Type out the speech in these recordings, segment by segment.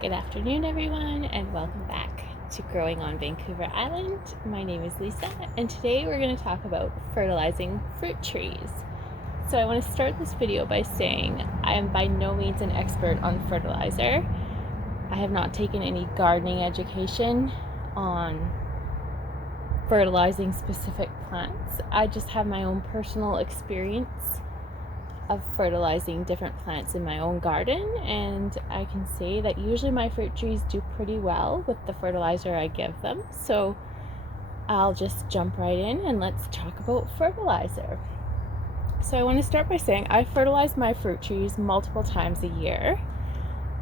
Good afternoon, everyone, and welcome back to Growing on Vancouver Island. My name is Lisa, and today we're going to talk about fertilizing fruit trees. So I want to start this video by saying I am by no means an expert on fertilizer. I have not taken any gardening education on fertilizing specific plants. I just have my own personal experience of fertilizing different plants in my own garden, and I can say that usually my fruit trees do pretty well with the fertilizer I give them. So I'll just jump right in and let's talk about fertilizer. So I want to start by saying I fertilize my fruit trees multiple times a year.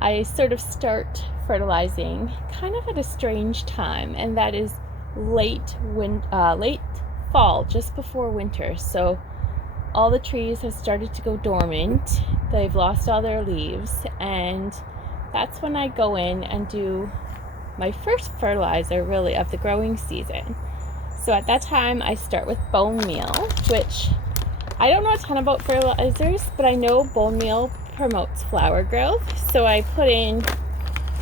I sort of start fertilizing kind of at a strange time, and that is late fall, just before winter. So all the trees have started to go dormant. They've lost all their leaves, and that's when I go in and do my first fertilizer really of the growing season. So at that time I start with bone meal, which I don't know a ton about fertilizers, but I know bone meal promotes flower growth. So I put in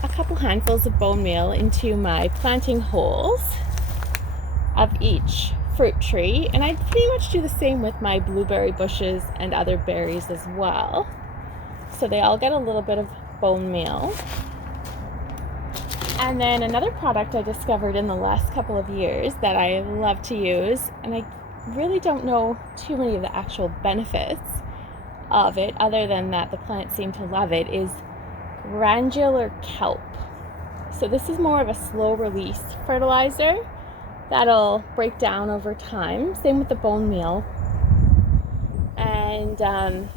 a couple handfuls of bone meal into my planting holes of each fruit tree, and I pretty much do the same with my blueberry bushes and other berries as well. So they all get a little bit of bone meal. And then another product I discovered in the last couple of years that I love to use, and I really don't know too many of the actual benefits of it other than that the plants seem to love it, is Granular Kelp. So this is more of a slow release fertilizer that'll break down over time. Same with the bone meal. And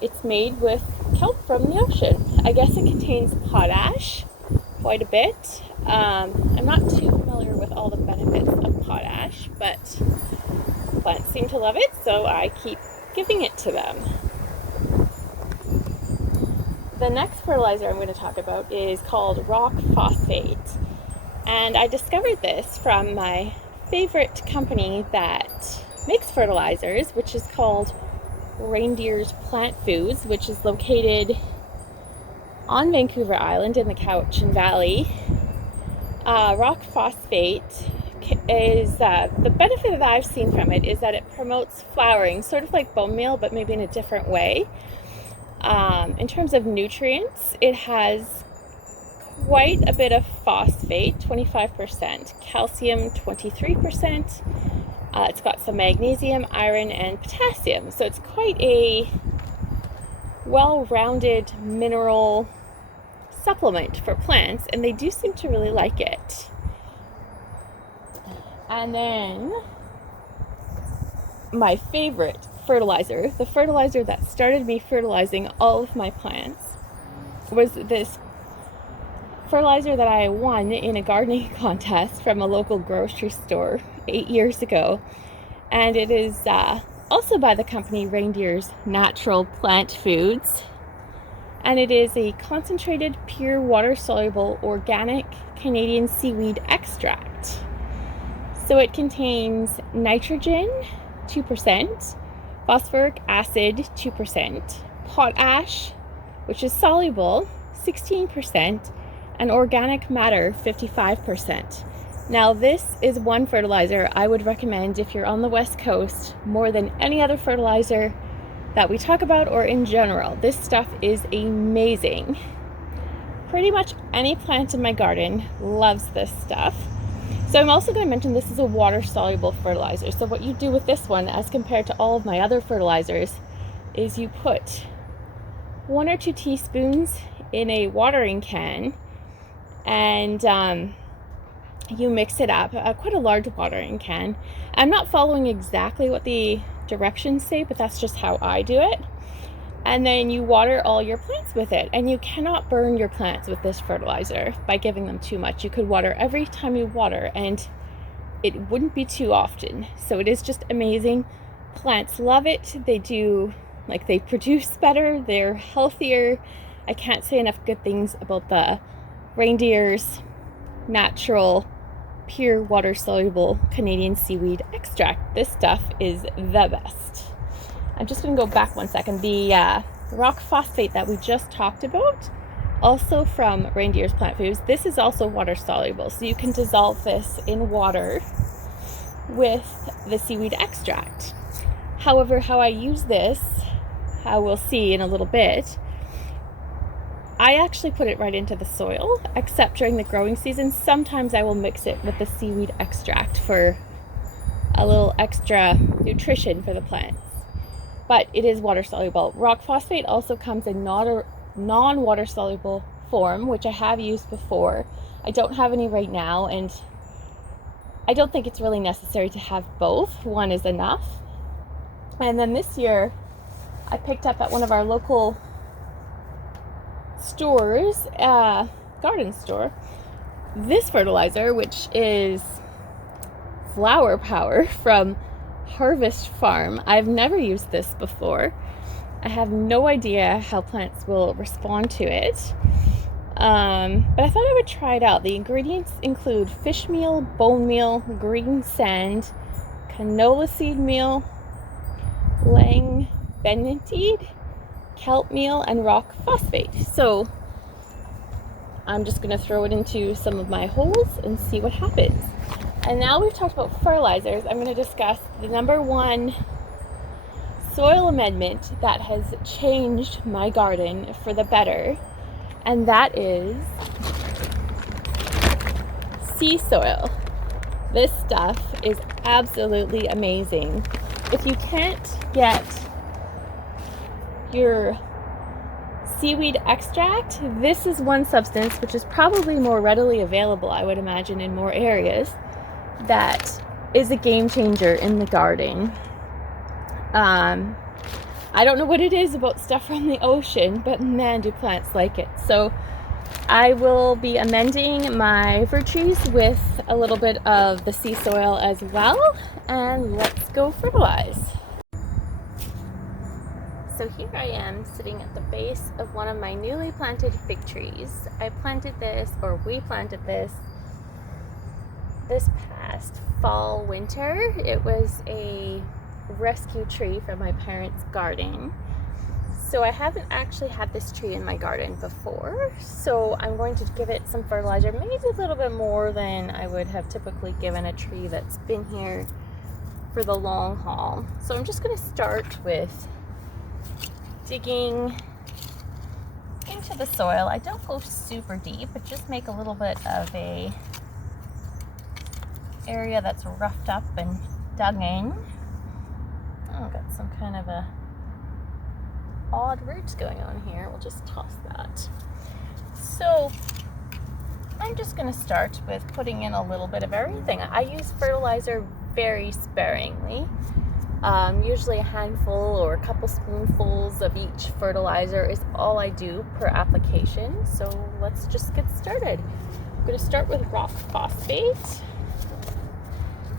it's made with kelp from the ocean. I guess it contains potash quite a bit. I'm not too familiar with all the benefits of potash, but plants seem to love it, so I keep giving it to them. The next fertilizer I'm going to talk about is called rock phosphate. And I discovered this from my favorite company that makes fertilizers, which is called Reindeer's Plant Foods, which is located on Vancouver Island in the Cowichan Valley. Rock phosphate is, the benefit that I've seen from it is that it promotes flowering, sort of like bone meal, but maybe in a different way. In terms of nutrients, it has quite a bit of phosphate, 25%, calcium, 23%. It's got some magnesium, iron, and potassium. So it's quite a well-rounded mineral supplement for plants, and they do seem to really like it. And then my favorite fertilizer, the fertilizer that started me fertilizing all of my plants, was this fertilizer that I won in a gardening contest from a local grocery store 8 years ago. And it is also by the company Reindeer's Natural Plant Foods. And it is a concentrated, pure, water-soluble, organic Canadian seaweed extract. So it contains nitrogen, 2%, phosphoric acid, 2%, potash, which is soluble, 16%, and organic matter, 55%. Now this is one fertilizer I would recommend if you're on the West Coast more than any other fertilizer that we talk about or in general. This stuff is amazing. Pretty much any plant in my garden loves this stuff. So I'm also going to mention this is a water-soluble fertilizer. So what you do with this one as compared to all of my other fertilizers is you put 1 or 2 teaspoons in a watering can, and you mix it up, quite a large watering can. I'm not following exactly what the directions say, but that's just how I do it. And then you water all your plants with it, and you cannot burn your plants with this fertilizer by giving them too much. You could water every time you water, and it wouldn't be too often. So it is just amazing. Plants love it. They produce better, they're healthier. I can't say enough good things about the Reindeer's Natural Pure Water Soluble Canadian Seaweed Extract. This stuff is the best. I'm just going to go back one second. The rock phosphate that we just talked about also from Reindeer's Plant Foods. This is also water soluble, so you can dissolve this in water with the seaweed extract. However, how I use this, I will see in a little bit, I actually put it right into the soil, except during the growing season. Sometimes I will mix it with the seaweed extract for a little extra nutrition for the plants. But it is water soluble. Rock phosphate also comes in non-water soluble form, which I have used before. I don't have any right now, and I don't think it's really necessary to have both. One is enough. And then this year, I picked up at one of our local stores, garden store, this fertilizer, which is Flower Power from Harvest Farm. I've never used this before. I have no idea how plants will respond to it. But I thought I would try it out. The ingredients include fish meal, bone meal, green sand, canola seed meal, lang benetide, kelp meal, and rock phosphate. So I'm just going to throw it into some of my holes and see what happens. And now we've talked about fertilizers, I'm going to discuss the number one soil amendment that has changed my garden for the better, and that is sea soil. This stuff is absolutely amazing. If you can't get your seaweed extract, this is one substance which is probably more readily available, I would imagine, in more areas, that is a game changer in the garden. I don't know what it is about stuff from the ocean, but man, do plants like it. So I will be amending my Fertilize with a little bit of the sea soil as well, and let's go fertilize. So here I am sitting at the base of one of my newly planted fig trees. I planted this, or we planted this past fall, winter. It was a rescue tree from my parents' garden. So I haven't actually had this tree in my garden before. So I'm going to give it some fertilizer, maybe a little bit more than I would have typically given a tree that's been here for the long haul. So I'm just going to start with digging into the soil. I don't go super deep, but just make a little bit of a area that's roughed up and dug in. Oh, got some kind of a odd roots going on here. We'll just toss that. So I'm just going to start with putting in a little bit of everything. I use fertilizer very sparingly. Usually a handful or a couple spoonfuls of each fertilizer is all I do per application. So let's just get started. I'm going to start with rock phosphate.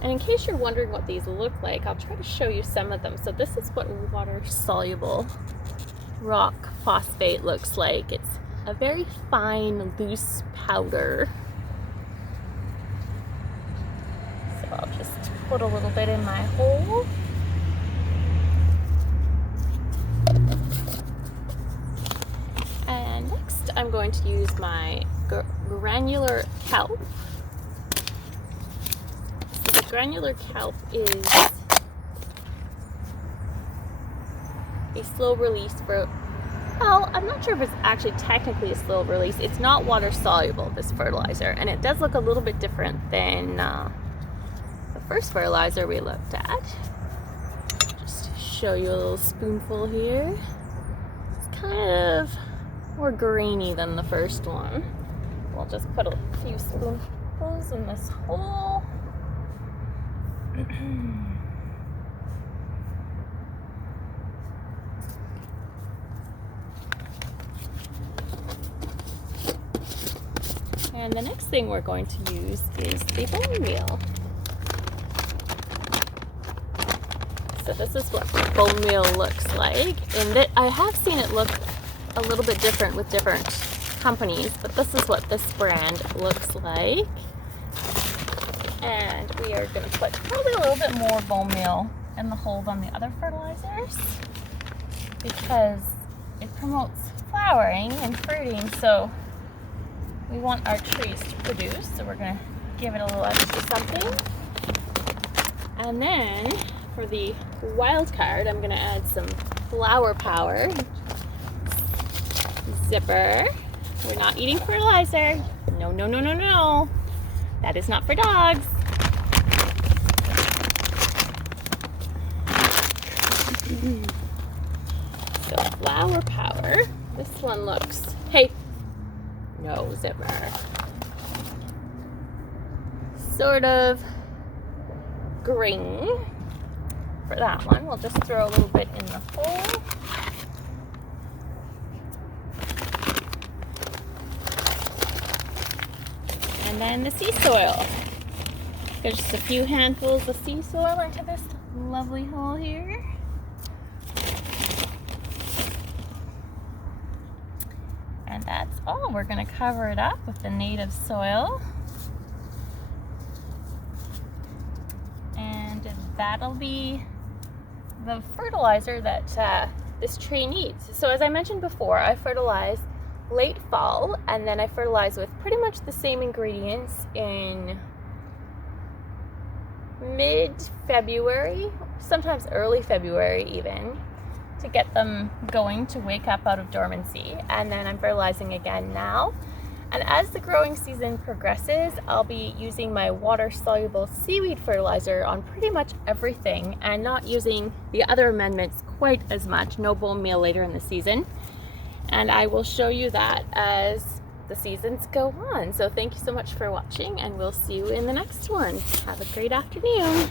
And in case you're wondering what these look like, I'll try to show you some of them. So this is what water-soluble rock phosphate looks like. It's a very fine, loose powder. So I'll just put a little bit in my hole. And next I'm going to use my Granular Kelp. Granular Kelp is a slow release well, I'm not sure if it's actually technically a slow release. It's not water soluble, this fertilizer, and it does look a little bit different than the first fertilizer we looked at. Just to show you a little spoonful here. It's kind of more grainy than the first one. We'll just put a few spoonfuls in this hole. And the next thing we're going to use is the bone meal. So this is what the bone meal looks like. And I have seen it look a little bit different with different companies, but this is what this brand looks like. And we are going to put probably a little bit more bone meal in the hole than the other fertilizers because it promotes flowering and fruiting, so we want our trees to produce, so we're going to give it a little extra something. And then for the wild card, I'm going to add some flower power. Zipper. We're not eating fertilizer. No, no, no, no, no. That is not for dogs. So flower power. This one looks, hey, no zipper. Sort of green. For that one, we'll just throw a little bit in the hole. And then the sea soil. There's just a few handfuls of sea soil into this lovely hole here. And that's all. We're going to cover it up with the native soil. And that'll be the fertilizer that this tree needs. So as I mentioned before, I fertilize late fall, and then I fertilize with pretty much the same ingredients in mid-February, sometimes early February even, to get them going to wake up out of dormancy. And then I'm fertilizing again now. And as the growing season progresses, I'll be using my water-soluble seaweed fertilizer on pretty much everything and not using the other amendments quite as much, no bone meal later in the season. And I will show you that as the seasons go on. So thank you so much for watching, and we'll see you in the next one. Have a great afternoon.